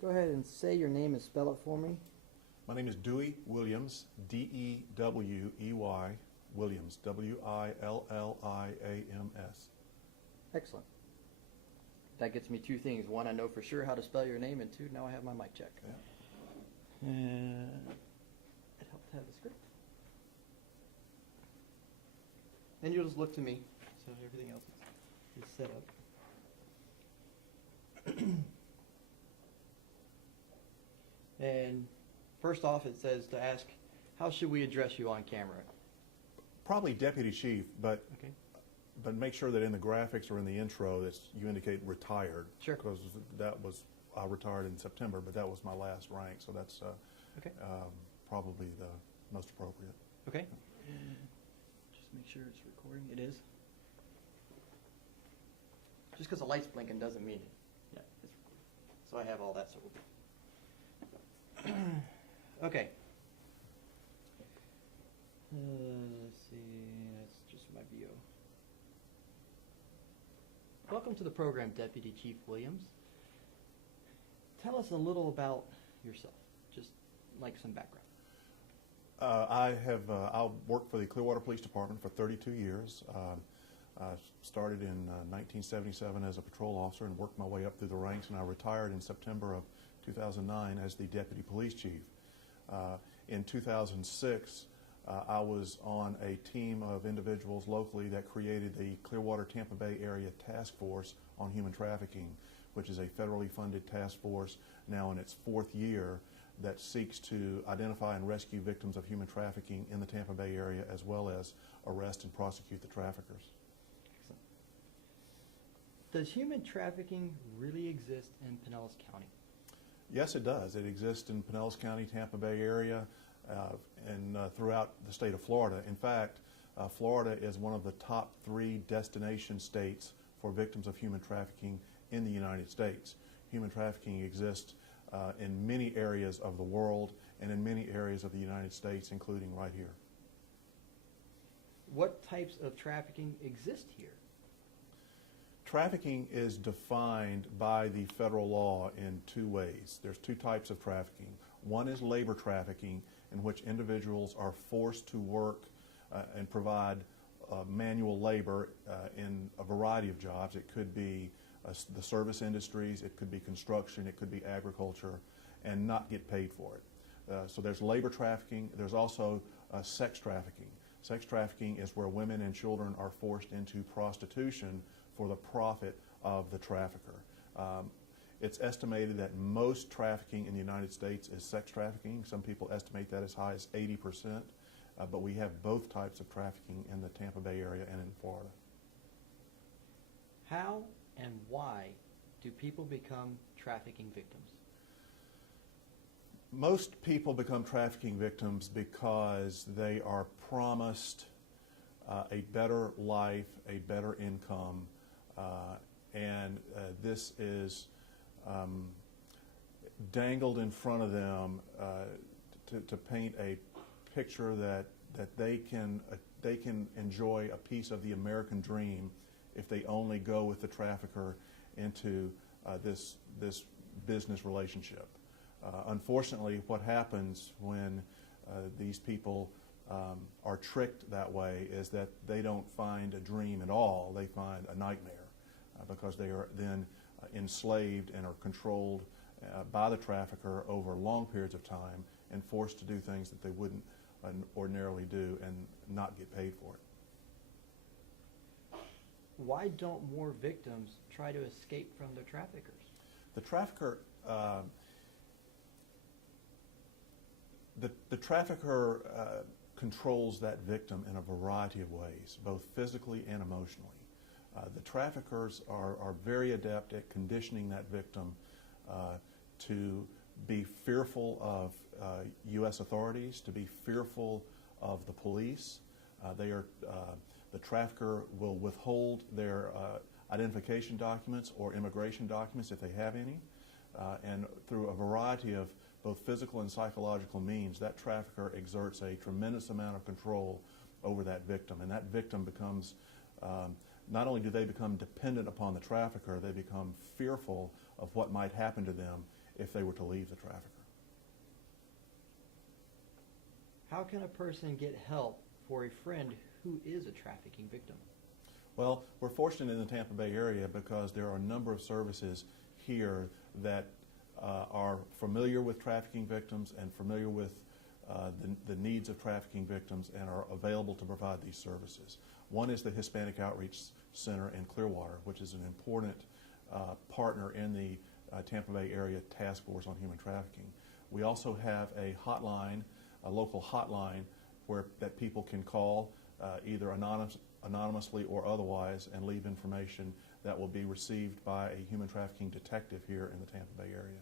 Go ahead and say your name and spell it for me. My name is Dewey Williams, D-E-W-E-Y, Williams, W-I-L-L-I-A-M-S. Excellent. That gets me two things. One, I know for sure how to spell your name, and two, now I have my mic check. Yeah. It helped to have the script. And you'll just look to me, so everything else is set up. And first off, it says to ask, how should we address you on camera? Probably Deputy Chief, but Okay. but make sure that in the graphics or in the intro that you indicate retired. Sure. Because that was, I retired in September, but that was my last rank, so that's Okay. probably the most appropriate. Okay. Just make sure it's recording. It is. Just because the light's blinking doesn't mean it. Yeah. So I have all that. So we'll be. Okay. Let's see. That's just my bio. Welcome to the program, Deputy Chief Williams. Tell us a little about yourself, just like some background. I've worked for the Clearwater Police Department for 32 years. I started in 1977 as a patrol officer and worked my way up through the ranks, and I retired in September of 2009 as the Deputy Police Chief. In 2006, I was on a team of individuals locally that created the Clearwater Tampa Bay Area Task Force on Human Trafficking, which is a federally funded task force now in its fourth year that seeks to identify and rescue victims of human trafficking in the Tampa Bay area, as well as arrest and prosecute the traffickers. Excellent. Does human trafficking really exist in Pinellas County? Yes, it does. It exists in Pinellas County, Tampa Bay area, and throughout the state of Florida. In fact, Florida is one of the top 3 destination states for victims of human trafficking in the United States. Human trafficking exists in many areas of the world and in many areas of the United States, including right here. What types of trafficking exist here? Trafficking is defined by the federal law in 2 ways. There's 2 types of trafficking. One is labor trafficking, in which individuals are forced to work and provide manual labor in a variety of jobs. It could be the service industries, it could be construction, it could be agriculture, and not get paid for it. So there's labor trafficking. There's also sex trafficking. Sex trafficking is where women and children are forced into prostitution for the profit of the trafficker. It's estimated that most trafficking in the United States is sex trafficking. Some people estimate that as high as 80%, but we have both types of trafficking in the Tampa Bay area and in Florida. How and why do people become trafficking victims? Most people become trafficking victims because they are promised a better life, a better income, and this is dangled in front of them to paint a picture that they can enjoy a piece of the American dream if they only go with the trafficker into this business relationship. Unfortunately, what happens when these people are tricked that way is that they don't find a dream at all. They find a nightmare because they are then enslaved and are controlled by the trafficker over long periods of time and forced to do things that they wouldn't ordinarily do and not get paid for it. Why don't more victims try to escape from their traffickers? The trafficker, the trafficker controls that victim in a variety of ways, both physically and emotionally. The traffickers are very adept at conditioning that victim to be fearful of U.S. authorities, to be fearful of the police. The trafficker will withhold their identification documents or immigration documents if they have any, and through a variety of both physical and psychological means, that trafficker exerts a tremendous amount of control over that victim, and that victim becomes, not only do they become dependent upon the trafficker, they become fearful of what might happen to them if they were to leave the trafficker. How can a person get help for a friend who is a trafficking victim? Well, we're fortunate in the Tampa Bay area because there are a number of services here that are familiar with trafficking victims and familiar with the needs of trafficking victims and are available to provide these services. One is the Hispanic Outreach Center in Clearwater, which is an important partner in the Tampa Bay Area Task Force on Human Trafficking. We also have a hotline, a local hotline, that people can call either anonymously or otherwise and leave information that will be received by a human trafficking detective here in the Tampa Bay area.